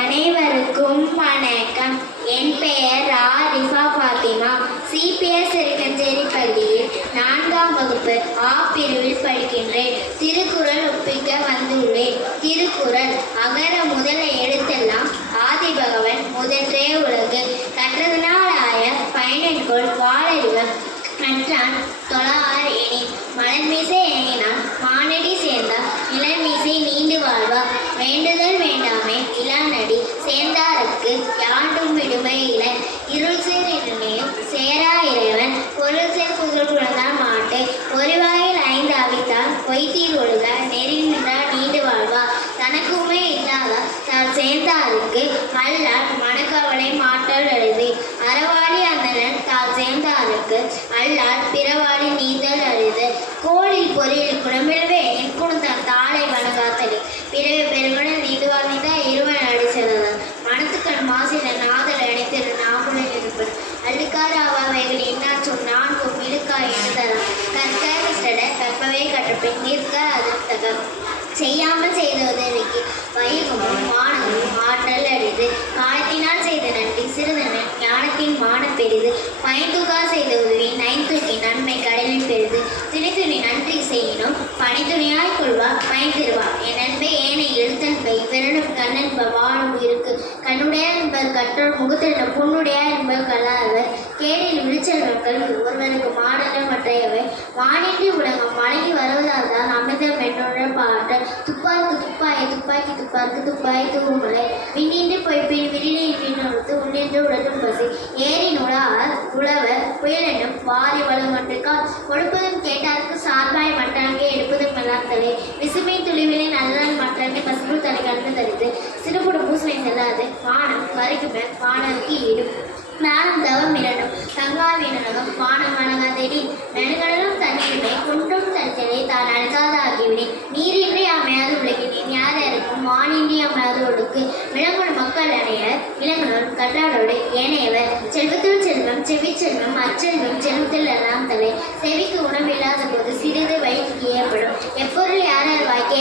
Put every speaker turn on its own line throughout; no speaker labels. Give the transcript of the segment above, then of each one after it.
அனைவருக்கும் வணக்கம் என் பெயர் ரா ரிஃபா பாத்திமா சிபிஎஸ் செகண்டரி பள்ளியில் நான்காம் வகுப்பு ஆ பிரிவில் படிக்கின்றேன் திருக்குறள் ஒப்பிக்க வந்துள்ளேன் திருக்குறள் அகர முதல எழுத்தெல்லாம் ஆதிபகவன் முதற்றே உலகு கற்றதனாலாய பயனற்கோள் வாழறிவம் கற்றான் தொழார் எனி மலர்மிசை எனினான் சேர்ந்தாருக்கு மல்லார் மனக்கவலை மாற்றல் அரிது அறவாளி அந்தனன் தால் சேர்ந்தாருக்கு அல்லார் பிறவாளி நீந்தல் அரிது கோழில் பொறியில் குணமிடவே எக்குணுந்தான் தாளை வணங்காத்தலி பிறகு பெருமன நீதுவார் நீந்தா இருவன் அடி மனத்துக்கள் மாசில நாதல் அடைத்திரு நாமுடன் இருப்பது அழுக்காறு அவாவைகள் இன்னாச்சும் நான்கும் இழுக்காய் எழுந்ததான் கற்காய் கற்பவே கற்றபின் நிற்க அது தகம் செய்யாமல் செய்த உதவிக்கு வையகமும் வானமும் ஆற்றல் அரிது காலத்தினால் செய்த நன்றி சிறுதனன் ஞானத்தின் மான பெரிது பயந்துகா செய்த உதவி நைந்துகி நன்மை கடலில் பெரிது திருத்துணி நன்றி செய்யினும் பனித்துணியாய் கொள்வா பயன் இரண்டுக்கு கண் என்பவானும் இருக்கு கண்ணுடைய என்பது கற்றோர் முகத்திடம் புண்ணுடையார் என்பது கலாதவர் கேரியில் விழிச்சல் மக்கள் ஒருவனுக்கு மாடங்கள் மற்றையவை வானின்றி உலகம் வணங்கி வருவதால் தான் அமைத்த பெண்ணுடன் பாட்டு துப்பாக்கு துப்பாயை துப்பாக்கி துப்பாக்கு துப்பாய் தூமுலை விண்ணின்றி போய் பின் விரிலை பின்னொழுத்து உன்னின்று உடலும் பசி ஏரின் நுழாவர் உழவர் புயலெனும் வாரி வளம் ஒன்றுக்கால் கொடுப்பதும் கேட்டாருக்கு சார்பாய் மட்டாங்கே எடுப்பதும் எல்லாம் விசுமை பசும்புல் தலை கலந்து தருது சிறுபுட பூசணை செல்லாது பானம் கரைக்குமே பானருக்கு ஈடும் நாளும் தவம் இரண்டும் தங்காவினரகம் பானம் அணகா தேடி மெனகடலும் தண்ணீருமே குன்றும் தஞ்சலை தான் அழகாத ஆகிவிடேன் நீரின்றி அமையாது உலகினேன் யார் யாருக்கும் வானின்றி அமையாது ஒழுக்கு விளங்குடன் மக்கள் அடைய இளங்கனும் கற்றாடோடு ஏனையவர் செல்வத்தில் செல்வம் செவி செல்வம் அச்செல்வம் செல்வத்தில் எல்லாம் தலை செவிக்கு உணவில்லாத போது சிறிது வயிற்று ஏற்படும் எப்பொருள் யார் யார் வாய்க்க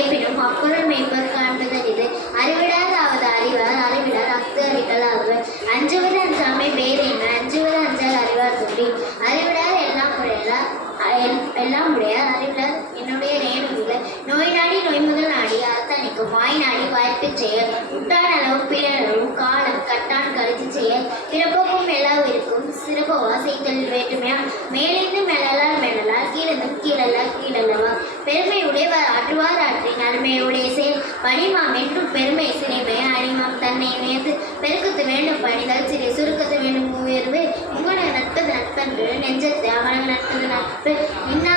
உடைய அறிவுலர் என்னுடைய நேரம் இல்லை நோய் நாடி நோய் முதல் நாடி அதுதான் நிற்கும் வாய் நாடி வாய்ப்பு செயல் உட்டான் அளவு பிறனளவு காலம் கட்டான் கருத்து செயல் பிறப்புக்கும் இருக்கும் சிறப்பவா செய்தல் வேண்டுமையா மேலிருந்து மெல்லலார் மெல்லலார் கீழந்தும் கீழல்லா கீழல்லவா பெருமை உடையவர் ஆற்றுவார் ஆற்றி நன்மையுடைய செயல் பணிமாம் என்றும் பெருமை சிறைமை அணிமாம் தன்னை நேர்ந்து பெருக்கத்து வேண்டும் பணிதல் சிறை சுருக்கத்து வேண்டும் உயர்வு உங்களை நட்பது நட்பன்று நெஞ்சத்தை அவனை நட்பது நட்பு இன்னும்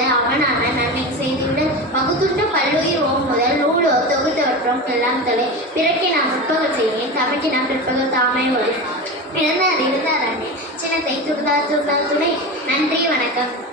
முதல் அவனான நன்மை செய்துவிட பகுத்துற்ற பல்லுயிர் ஓம் முதல் நூலோ தொகுத்தவற்றும் எல்லாம் தொலை பிறக்கினாம் முற்பகல் செய்யேன் தமக்கினாம் பிற்பகல் தாமே ஒளி பிறந்தார் இருந்தார் அண்ணே சின்னத்தை துர்தார் துர்தார் துணை நன்றி வணக்கம்